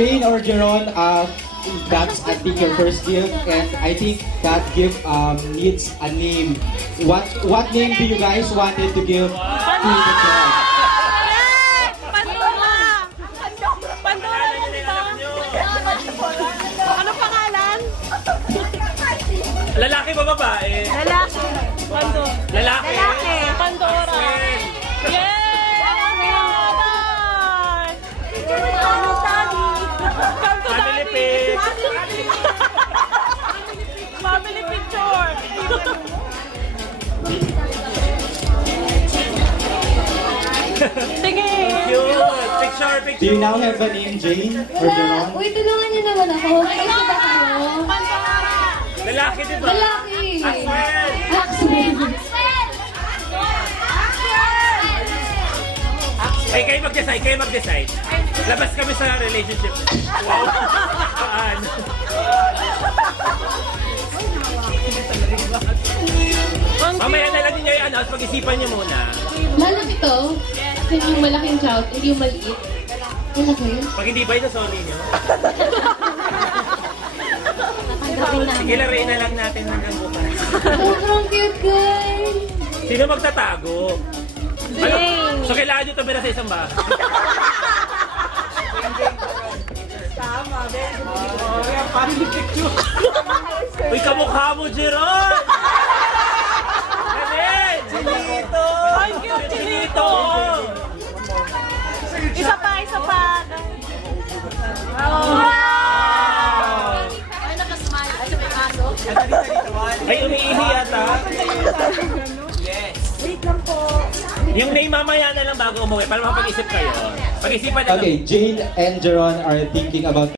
Jane or Jeron, that's I think your first gift, and I think that gift needs a name. What name do you guys wanted to give to the child? Ano pangalan? Lalaki ba babae? Lalaki. Lalaki. Pandora. Yay! Family pic. Family picture. Sige. Cute. Picture. Do you now have a name, Jane or Jeron? Uy, tulungan niyo naman ako. May isa ba kayo? Lalaki diba? Lalaki. Axel. Axel. Ay, kayo mag-decide. Labas kami sa relationship. Wow. Mamaya na lang ninyo i-announce. Pag-isipan niyo muna. Malaki to. Kasi yung malaking child, hindi yung maliit. Malaki. Pag hindi ba ito, sorry niyo. Sige, laruin na lang natin hanggang bukas. Sobrang cute, guys. Sino magtatago? Ano? So, kailangan nyo tumira sa isang bahay. Uy, kamukha mo, Jeron! Galing! Chinito! Ay, cute, Chinito! Isa pa. Wow! Ay, nakasmile. Ay, may kaso. Ay, umiihi yata. Yes. Wait lang po. Yung name mamaya na lang bago umuwi para makapag-isip kayo. Pag-isipan na lang. Okay, Jane and Jeron are thinking about